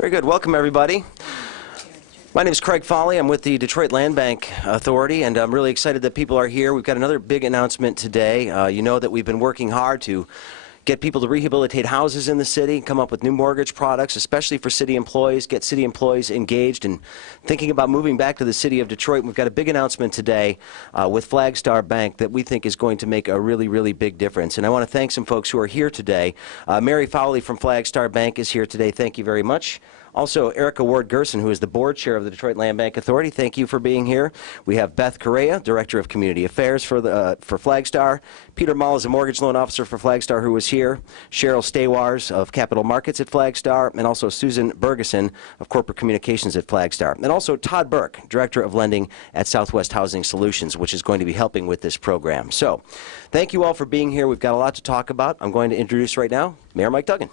Very good. Welcome, everybody. My name is Craig Foley. I'm with the Detroit Land Bank Authority, and I'm really excited that people are here. We've got another big announcement today. You know that we've been working hard to get people to rehabilitate houses in the city, come up with new mortgage products, especially for city employees, get city employees engaged and thinking about moving back to the city of Detroit. We've got a big announcement today with Flagstar Bank that we think is going to make a really, really big difference. And I want to thank some folks who are here today. Mary Fowley from Flagstar Bank is here today. Thank you very much. Also, Erica Ward-Gerson, who is the board chair of the Detroit Land Bank Authority. Thank you for being here. We have Beth Correa, Director of Community Affairs for Flagstar. Peter Mull is a mortgage loan officer for Flagstar who was here. Cheryl Staywars of Capital Markets at Flagstar. And also Susan Bergeson of Corporate Communications at Flagstar. And also Todd Burke, Director of Lending at Southwest Housing Solutions, which is going to be helping with this program. So, thank you all for being here. We've got a lot to talk about. I'm going to introduce right now Mayor Mike Duggan.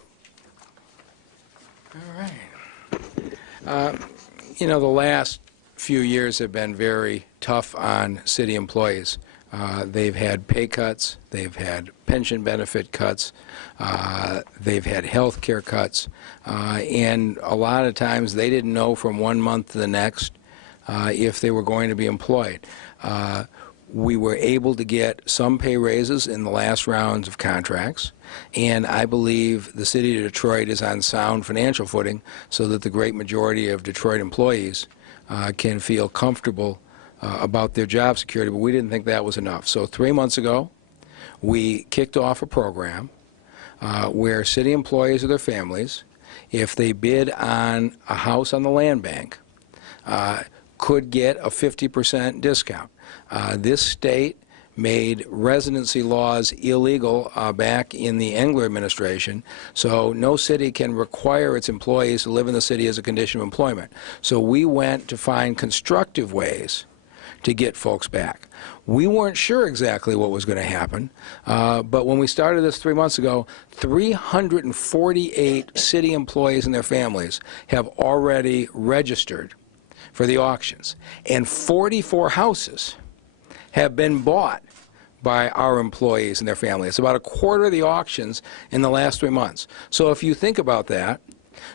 All right. You know, the last few years have been very tough on city employees. They've had pay cuts, they've had pension benefit cuts, they've had health care cuts, and a lot of times they didn't know from one month to the next if they were going to be employed. We were able to get some pay raises in the last rounds of contracts, and I believe the city of Detroit is on sound financial footing so that the great majority of Detroit employees can feel comfortable about their job security, but we didn't think that was enough. So 3 months ago, we kicked off a program where city employees or their families, if they bid on a house on the land bank, could get a 50% discount. This state made residency laws illegal back in the Engler administration, so no city can require its employees to live in the city as a condition of employment. So we went to find constructive ways to get folks back. We weren't sure exactly what was going to happen, but when we started this 3 months ago, 348 city employees and their families have already registered for the auctions, and 44 houses have been bought by our employees and their families. It's about a quarter of the auctions in the last 3 months. So if you think about that,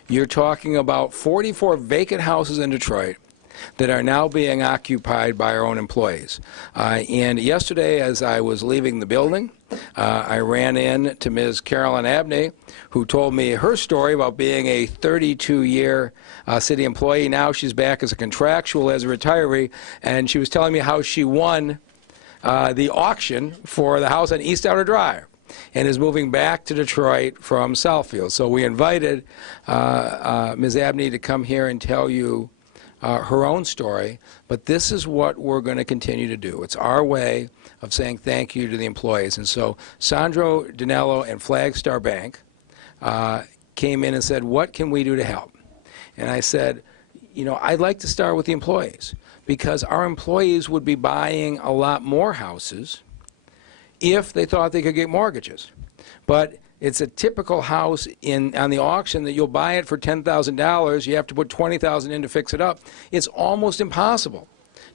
you're talking about 44 vacant houses in Detroit that are now being occupied by our own employees. And yesterday, as I was leaving the building, I ran in to Ms. Carolyn Abney, who told me her story about being a 32-year city employee. Now she's back as a contractual, as a retiree, and she was telling me how she won the auction for the house on East Outer Drive and is moving back to Detroit from Southfield. So we invited Ms. Abney to come here and tell you her own story, but this is what we're going to continue to do. It's our way of saying thank you to the employees. And so Sandro Dinello and Flagstar Bank came in and said, what can we do to help? And I said, you know, I'd like to start with the employees, because our employees would be buying a lot more houses if they thought they could get mortgages. But it's a typical house on the auction that you'll buy it for $10,000. You have to put $20,000 in to fix it up. It's almost impossible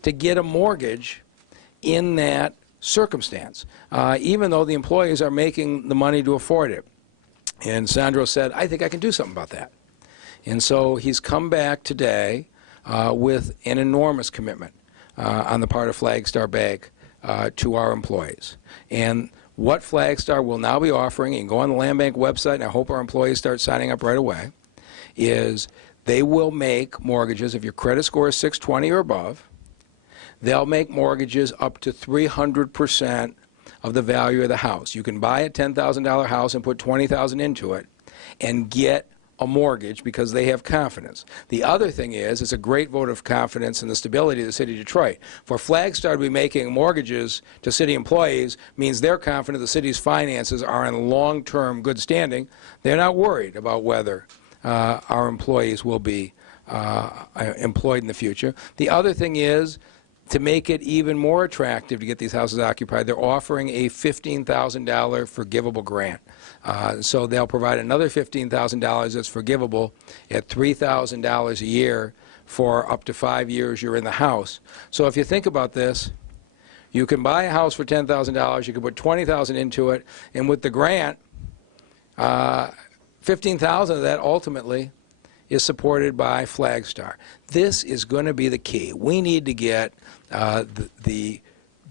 to get a mortgage in that circumstance, even though the employees are making the money to afford it. And Sandro said, I think I can do something about that. And so he's come back today with an enormous commitment on the part of Flagstar Bank to our employees. And what Flagstar will now be offering, you can go on the Land Bank website, and I hope our employees start signing up right away, is they will make mortgages, if your credit score is 620 or above, they'll make mortgages up to 300% of the value of the house. You can buy a $10,000 house and put $20,000 into it and get a mortgage because they have confidence. The other thing is, it's a great vote of confidence in the stability of the city of Detroit. For Flagstar to be making mortgages to city employees means they're confident the city's finances are in long-term good standing. They're not worried about whether our employees will be employed in the future. The other thing is, to make it even more attractive to get these houses occupied, they're offering a $15,000 forgivable grant. So they'll provide another $15,000 that's forgivable at $3,000 a year for up to 5 years you're in the house. So if you think about this, you can buy a house for $10,000, you can put $20,000 into it, and with the grant, $15,000 of that ultimately is supported by Flagstar. This is going to be the key. We need to get the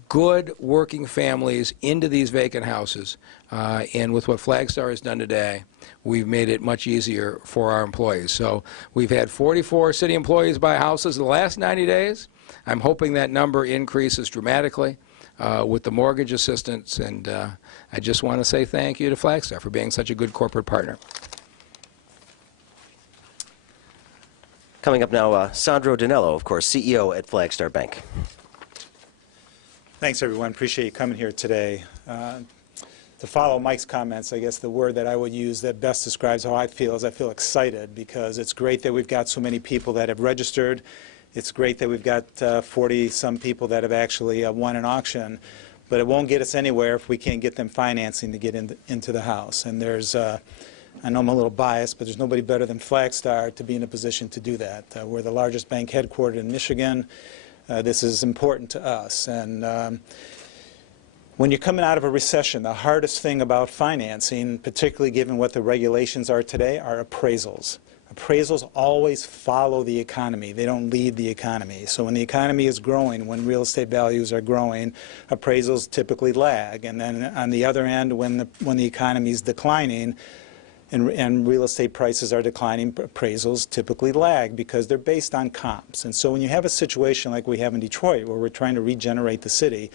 good working families into these vacant houses, and with what Flagstar has done today, we've made it much easier for our employees. So we've had 44 city employees buy houses in the last 90 days. I'm hoping that number increases dramatically with the mortgage assistance, and I just want to say thank you to Flagstar for being such a good corporate partner. Coming up now, Sandro Danello, of course, CEO at Flagstar Bank. Thanks, everyone. Appreciate you coming here today. To follow Mike's comments, I guess the word that I would use that best describes how I feel is I feel excited, because it's great that we've got so many people that have registered. It's great that we've got 40-some people that have actually won an auction, but it won't get us anywhere if we can't get them financing to get into the house. And there's, I know I'm a little biased, but there's nobody better than Flagstar to be in a position to do that. We're the largest bank headquartered in Michigan. This is important to us. And when you're coming out of a recession, the hardest thing about financing, particularly given what the regulations are today, are appraisals. Appraisals always follow the economy. They don't lead the economy. So when the economy is growing, when real estate values are growing, appraisals typically lag. And then on the other end, when the economy is declining, and real estate prices are declining, appraisals typically lag because they're based on comps. And so when you have a situation like we have in Detroit, where we're trying to regenerate the city,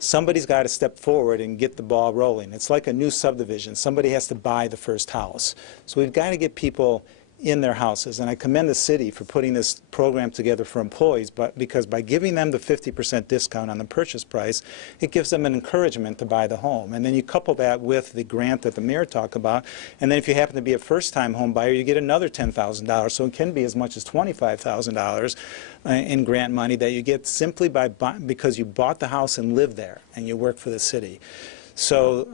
somebody's got to step forward and get the ball rolling. It's like a new subdivision. Somebody has to buy the first house. So we've got to get people in their houses. And I commend the city for putting this program together for employees, because by giving them the 50% discount on the purchase price, it gives them an encouragement to buy the home. And then you couple that with the grant that the mayor talked about, and then if you happen to be a first-time home buyer, you get another $10,000. So it can be as much as $25,000 in grant money that you get simply because you bought the house and lived there and you work for the city. So,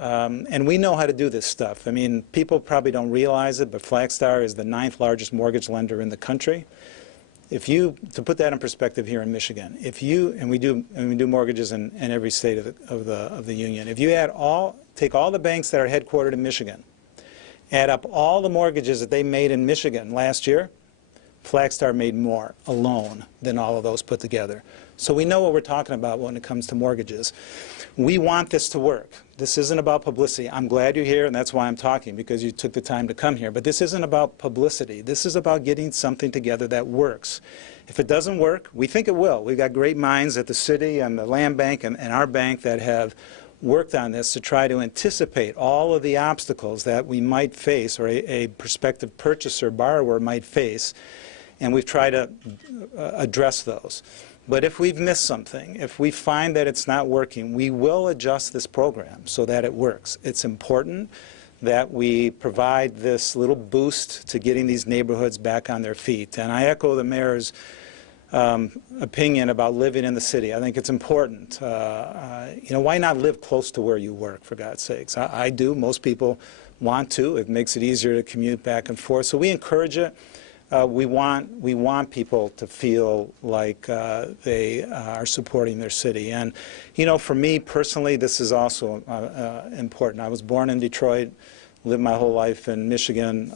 and we know how to do this stuff. I mean, people probably don't realize it, but Flagstar is the 9th largest mortgage lender in the country. If you, to put that in perspective here in Michigan, if you, and we do mortgages in every state of the union, if you take all the banks that are headquartered in Michigan, add up all the mortgages that they made in Michigan last year, Flagstar made more alone than all of those put together. So we know what we're talking about when it comes to mortgages. We want this to work. This isn't about publicity. I'm glad you're here, and that's why I'm talking, because you took the time to come here. But this isn't about publicity. This is about getting something together that works. If it doesn't work, we think it will. We've got great minds at the city and the land bank and our bank that have worked on this to try to anticipate all of the obstacles that we might face, or a prospective purchaser, borrower might face, and we've tried to address those. But if we've missed something, if we find that it's not working, we will adjust this program so that it works. It's important that we provide this little boost to getting these neighborhoods back on their feet. And I echo the mayor's opinion about living in the city. I think it's important. You know, why not live close to where you work, for God's sakes? I do. Most people want to. It makes it easier to commute back and forth. So we encourage it. We want people to feel like they are supporting their city. And, you know, for me personally, this is also important. I was born in Detroit, lived my whole life in Michigan,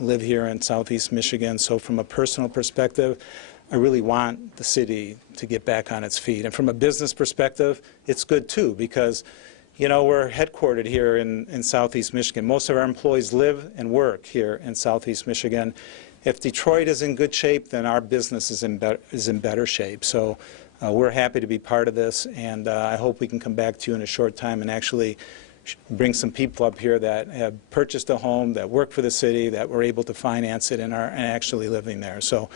live here in southeast Michigan. So from a personal perspective, I really want the city to get back on its feet. And from a business perspective, it's good too, because, you know, we're headquartered here in southeast Michigan. Most of our employees live and work here in southeast Michigan. If Detroit is in good shape, then our business is in better shape. So we're happy to be part of this, and I hope we can come back to you in a short time and actually bring some people up here that have purchased a home, that work for the city, that were able to finance it and are actually living there. So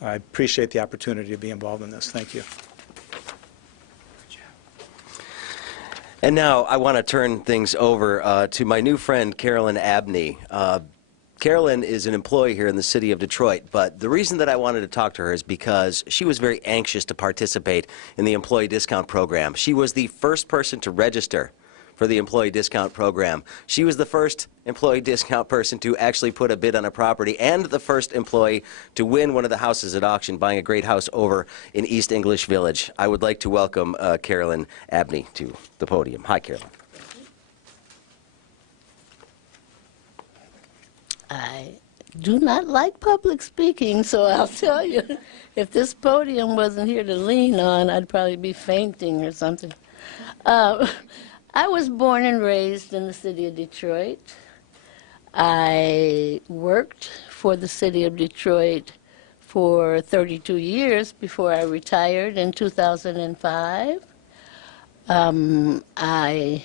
I appreciate the opportunity to be involved in this. Thank you. And now I want to turn things over to my new friend, Carolyn Abney. Carolyn is an employee here in the city of Detroit, but the reason that I wanted to talk to her is because she was very anxious to participate in the employee discount program. She was the first person to register for the employee discount program. She was the first employee discount person to actually put a bid on a property, and the first employee to win one of the houses at auction, buying a great house over in East English Village. I would like to welcome Carolyn Abney to the podium. Hi, Carolyn. do not like public speaking, so I'll tell you, if this podium wasn't here to lean on, I'd probably be fainting or something. I was born and raised in the city of Detroit. I worked for the city of Detroit for 32 years before I retired in 2005. I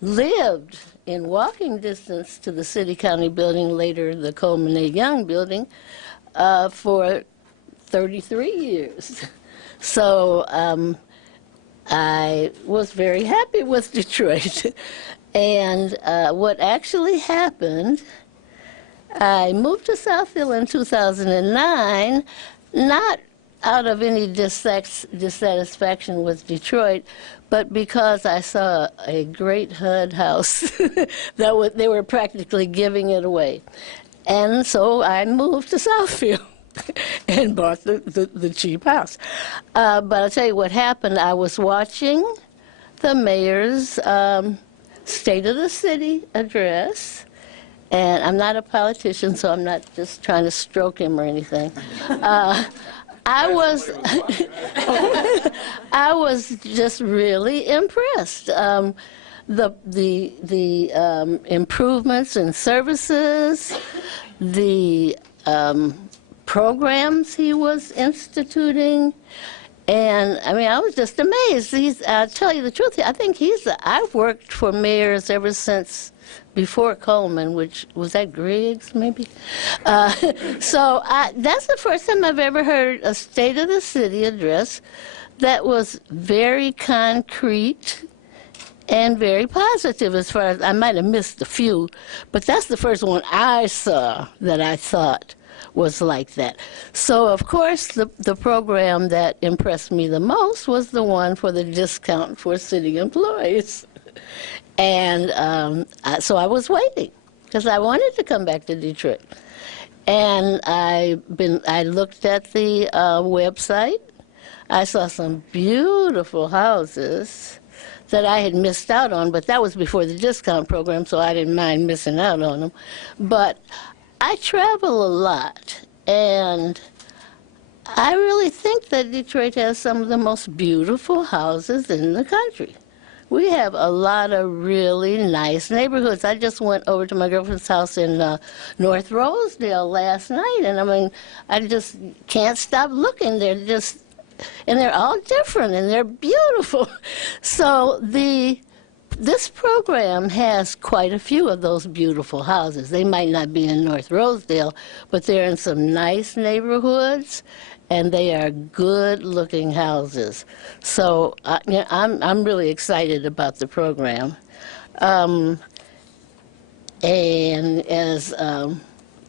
lived in walking distance to the City County building, later the Coleman A. Young building, for 33 years. So I was very happy with Detroit. And what actually happened, I moved to Southfield in 2009, not out of any dissatisfaction with Detroit, but because I saw a great HUD house that they were practically giving it away. And so I moved to Southfield and bought the cheap house. But I'll tell you what happened. I was watching the mayor's State of the City address, and I'm not a politician, so I'm not just trying to stroke him or anything. I was just really impressed. The improvements in services, the programs he was instituting, and I mean, I was just amazed. I'll tell you the truth, I think I've worked for mayors ever since before Coleman, which was that Griggs, maybe? So that's the first time I've ever heard a State of the City address that was very concrete and very positive, as far as I might have missed a few, but that's the first one I saw that I thought was like that. So, of course, the program that impressed me the most was the one for the discount for city employees. And so I was waiting, because I wanted to come back to Detroit. And I looked at the website. I saw some beautiful houses that I had missed out on, but that was before the discount program, so I didn't mind missing out on them. But I travel a lot, and I really think that Detroit has some of the most beautiful houses in the country. We have a lot of really nice neighborhoods. I just went over to my girlfriend's house in North Rosedale last night, and I mean, I just can't stop looking. And they're all different, and they're beautiful. So this program has quite a few of those beautiful houses. They might not be in North Rosedale, but they're in some nice neighborhoods, and they are good-looking houses. So I'm really excited about the program. And as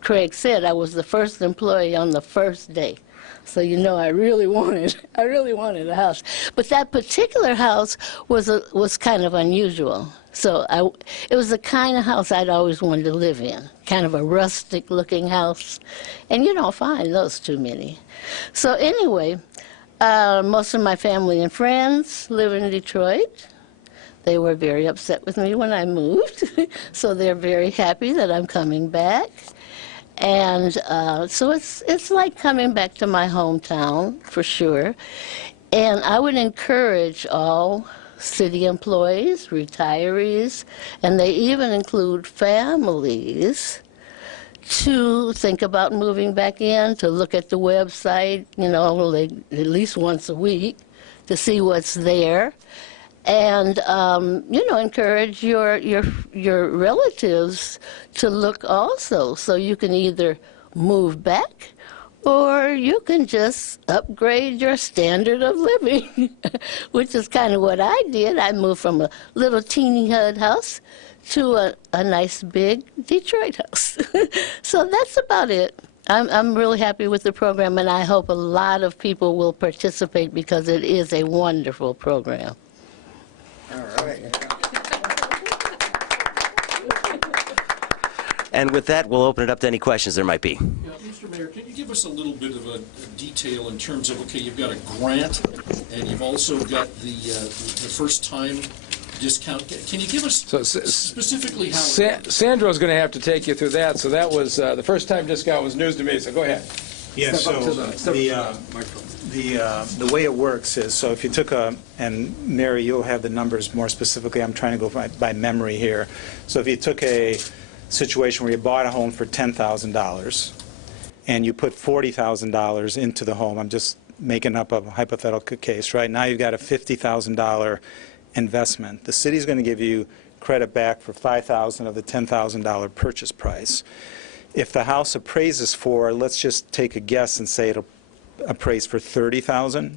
Craig said, I was the first employee on the first day. So you know, I really wanted a house. But that particular house was kind of unusual. So it was the kind of house I'd always wanted to live in, kind of a rustic-looking house, and you don't find those too many. So anyway, most of my family and friends live in Detroit. They were very upset with me when I moved, so they're very happy that I'm coming back. And so it's like coming back to my hometown, for sure. And I would encourage all city employees, retirees, and they even include families, to think about moving back in, to look at the website, you know, at least once a week, to see what's there. And you know, encourage your relatives to look also, so you can either move back or you can just upgrade your standard of living, which is kind of what I did. I moved from a little teeny HUD house to a nice big Detroit house. So that's about it. I'm really happy with the program, and I hope a lot of people will participate, because it is a wonderful program. All right. And with that, we'll open it up to any questions there might be. Yeah, Mr. Mayor, can you give us a little bit of a detail in terms of, okay, you've got a grant, and you've also got the first-time discount. Can you give us specifically how? Sandro's going to have to take you through that. So that was the first time discount was news to me. So go ahead. Yeah, Step up so to the microphone. the way it works is, so if you took and Mary, you'll have the numbers more specifically. I'm trying to go by memory here. So if you took a situation where you bought a home for $10,000 and you put $40,000 into the home, I'm just making up a hypothetical case, right? Now you've got a $50,000 investment. The city's going to give you credit back for $5,000 of the $10,000 purchase price. If the house appraises for, let's just take a guess and say it'll appraise for $30,000,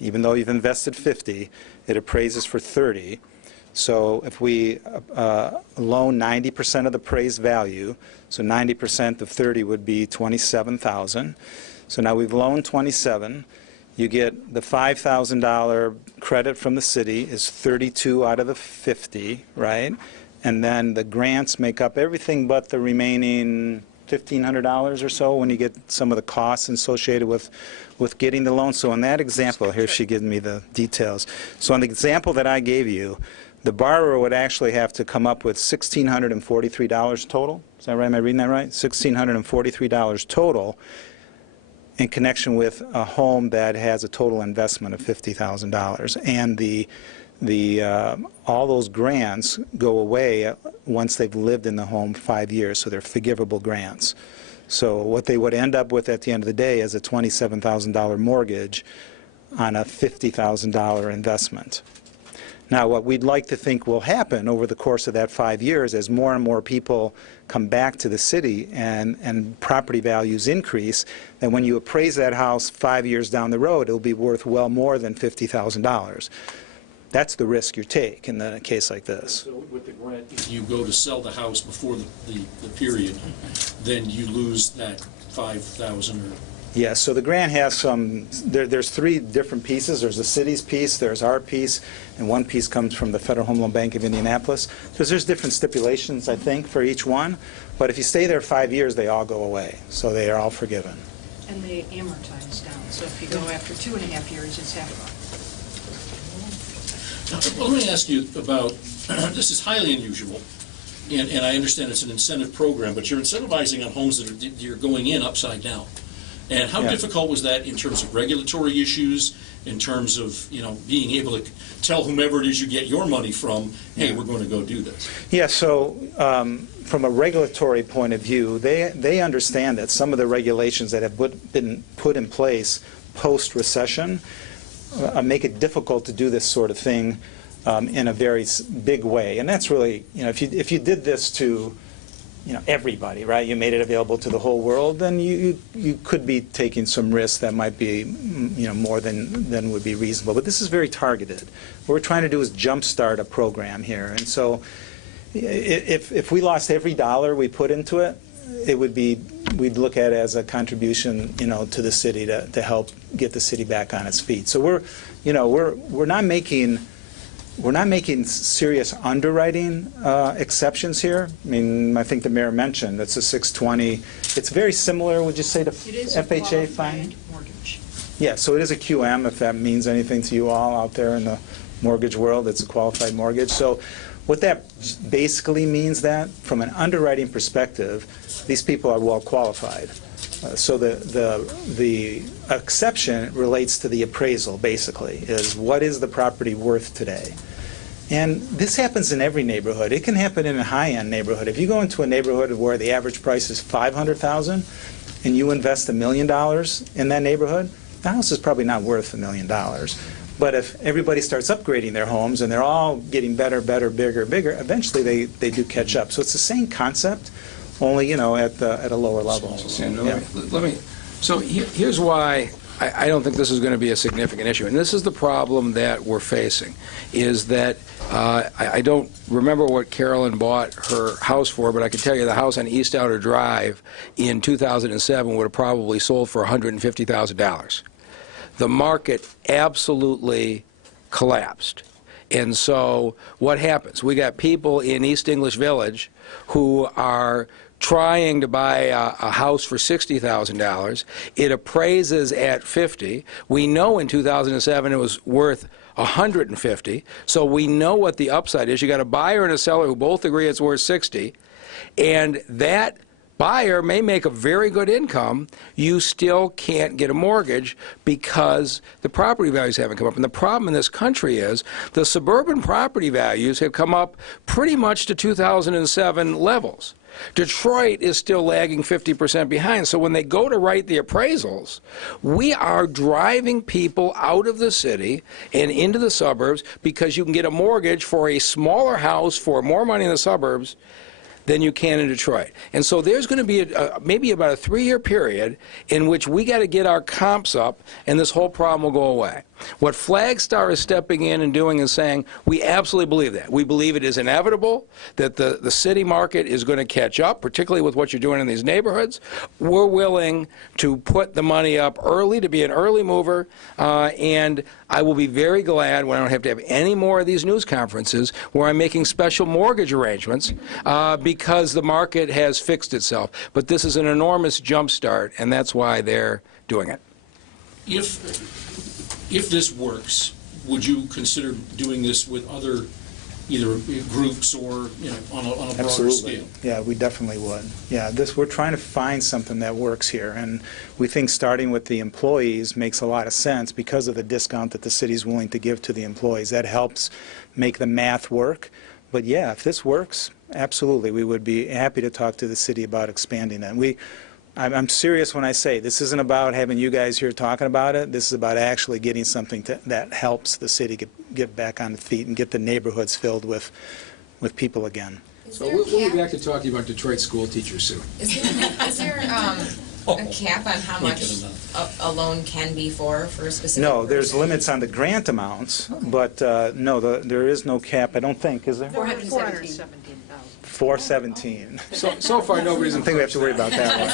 even though you've invested $50, it appraises for $30. So if we loan 90% of the appraised value, so 90% of 30 would be $27,000. So now we've loaned $27,000. You get the $5,000 credit from the city is $32 out of the $50, right? And then the grants make up everything but the remaining $1,500 or so when you get some of the costs associated with getting the loan. So in that example, here she gives me the details. So in the example that I gave you, the borrower would actually have to come up with $1,643 total. Is that right? Am I reading that right? $1,643 total in connection with a home that has a total investment of $50,000. And all those grants go away once they've lived in the home 5 years, so they're forgivable grants. So what they would end up with at the end of the day is a $27,000 mortgage on a $50,000 investment. Now, what we'd like to think will happen over the course of that 5 years as more and more people come back to the city and property values increase, then when you appraise that house 5 years down the road, it'll be worth well more than $50,000. That's the risk you take in a case like this. So with the grant, if you go to sell the house before the period, then you lose that $5,000 or... Yes, so the grant has some, there's three different pieces. There's the city's piece, there's our piece, and one piece comes from the Federal Home Loan Bank of Indianapolis. So there's different stipulations, I think, for each one. But if you stay there 5 years, they all go away. So they are all forgiven. And they amortize down. So if you go after 2.5 years, it's half. Well, let me ask you about, this is highly unusual, and I understand it's an incentive program, but you're incentivizing on homes that you're going in upside down. And how difficult was that in terms of regulatory issues, in terms of, being able to tell whomever it is you get your money from, hey, we're going to go do this? Yeah, so from a regulatory point of view, they understand that some of the regulations that have been put in place post-recession make it difficult to do this sort of thing in a very big way. And that's really, if you did this to everybody, right? You made it available to the whole world, then you could be taking some risks that might be more than would be reasonable. But this is very targeted. What we're trying to do is jumpstart a program here. And so if we lost every dollar we put into it, it would be, we'd look at it as a contribution, to the city to help get the city back on its feet. So we're not making serious underwriting exceptions here. I mean, I think the mayor mentioned it's a 620. It's very similar, would you say, to FHA financing? Mortgage. Yeah, so it is a QM, if that means anything to you all out there in the mortgage world. It's a qualified mortgage. So what that basically means, that from an underwriting perspective, these people are well qualified. So the exception relates to the appraisal, basically, is what is the property worth today? And this happens in every neighborhood. It can happen in a high-end neighborhood. If you go into a neighborhood where the average price is $500,000 and you invest $1 million in that neighborhood, the house is probably not worth $1 million. But if everybody starts upgrading their homes and they're all getting better, bigger, eventually they do catch up. So it's the same concept, only, at a lower level. So here's why I don't think this is going to be a significant issue. And this is the problem that we're facing, is that I don't remember what Carolyn bought her house for, but I can tell you the house on East Outer Drive in 2007 would have probably sold for $150,000. The market absolutely collapsed. And so what happens? We got people in East English Village who are trying to buy a house for $60,000. It appraises at 50. We know in 2007 it was worth 150. So we know what the upside is. You got a buyer and a seller who both agree it's worth 60, and that buyer may make a very good income. You still can't get a mortgage because the property values haven't come up. And the problem in this country is the suburban property values have come up pretty much to 2007 levels. Detroit is still lagging 50% behind. So when they go to write the appraisals, we are driving people out of the city and into the suburbs because you can get a mortgage for a smaller house for more money in the suburbs than you can in Detroit. And so there's going to be maybe about a 3-year period in which we got to get our comps up and this whole problem will go away. What Flagstar is stepping in and doing is saying, we absolutely believe that. We believe it is inevitable that the city market is going to catch up, particularly with what you're doing in these neighborhoods. We're willing to put the money up early, to be an early mover, and I will be very glad when I don't have to have any more of these news conferences where I'm making special mortgage arrangements because the market has fixed itself. But this is an enormous jump start, and that's why they're doing it. If this works, would you consider doing this with other either groups or on a broader Absolutely. scale? Yeah, we definitely would. Yeah, we're trying to find something that works here, and we think starting with the employees makes a lot of sense because of the discount that the city's willing to give to the employees. That helps make the math work. But yeah, if this works, absolutely, we would be happy to talk to the city about expanding that. I'm serious when I say this isn't about having you guys here talking about it. This is about actually getting something that helps the city get back on its feet and get the neighborhoods filled with people again. So we'll be back to talking about Detroit school teachers soon. Is there a cap on how much a loan can be for a specific No, there's person? limits on the grant amounts, but no, there is no cap, I don't think, is there? 417,000. 417. So far, nobody's I in think we have to worry about that one.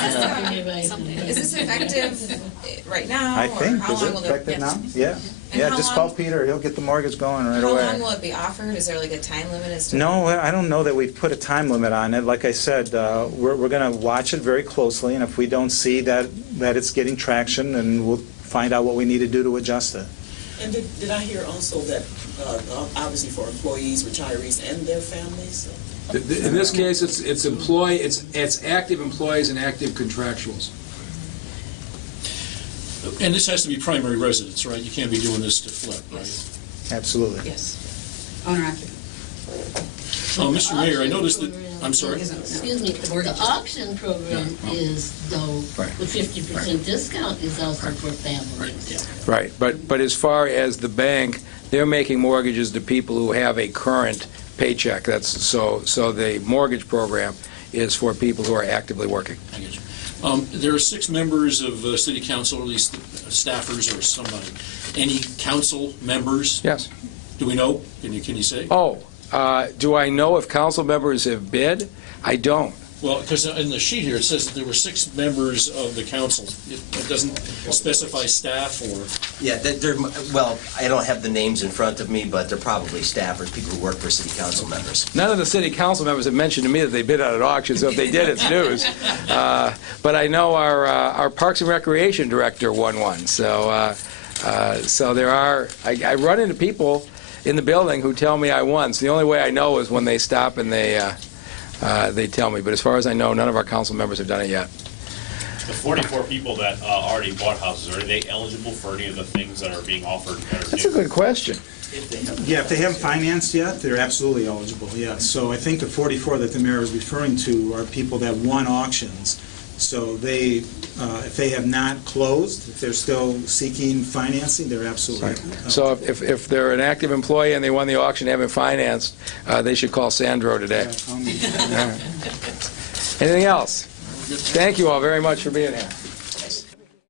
Yeah. Is this effective right now? I or think, how is long it will effective now? Yeah. And Yeah, how just long- call Peter, he'll get the mortgage going right How away. long will it be offered? Is there like a time limit as to? No, I don't know that we've put a time limit on it. Like I said, we're going to watch it very closely, and if we don't see that it's getting traction, then we'll find out what we need to do to adjust it. And did I hear also that, obviously for employees, retirees, and their families? In this case, it's active employees and active contractuals. And this has to be primary residence, right? You can't be doing this to flip, right? Absolutely. Yes. Owner occupant. Oh, Mr. Mayor, I noticed that, I'm sorry? Excuse me, the auction program is, though, Right. the 50% discount is also for families. Right, but as far as the bank, they're making mortgages to people who have a current paycheck. So the mortgage program is for people who are actively working. I get you. There are 6 members of City Council, or at least staffers or somebody. Any council members? Yes. Do we know? Can you say? Oh, do I know if council members have bid? I don't. Well, because in the sheet here, it says that there were 6 members of the council. It doesn't specify staff or... Yeah, well, I don't have the names in front of me, but they're probably staffers, people who work for city council members. None of the city council members have mentioned to me that they bid out at auction, so if they did, it's news. But I know our Parks and Recreation director won one. So there are, I run into people in the building who tell me I won. So the only way I know is when they stop and they tell me. But as far as I know, none of our council members have done it yet. The 44 people that already bought houses, are they eligible for any of the things that are being offered? That's a good question. Yeah, if they haven't financed yet, they're absolutely eligible, yes. So I think the 44 that the mayor was referring to are people that won auctions. So they, if they have not closed, if they're still seeking financing, they're absolutely eligible. So if they're an active employee and they won the auction and haven't financed, they should call Sandro today. Yeah, Anything else? Thank you all very much for being here.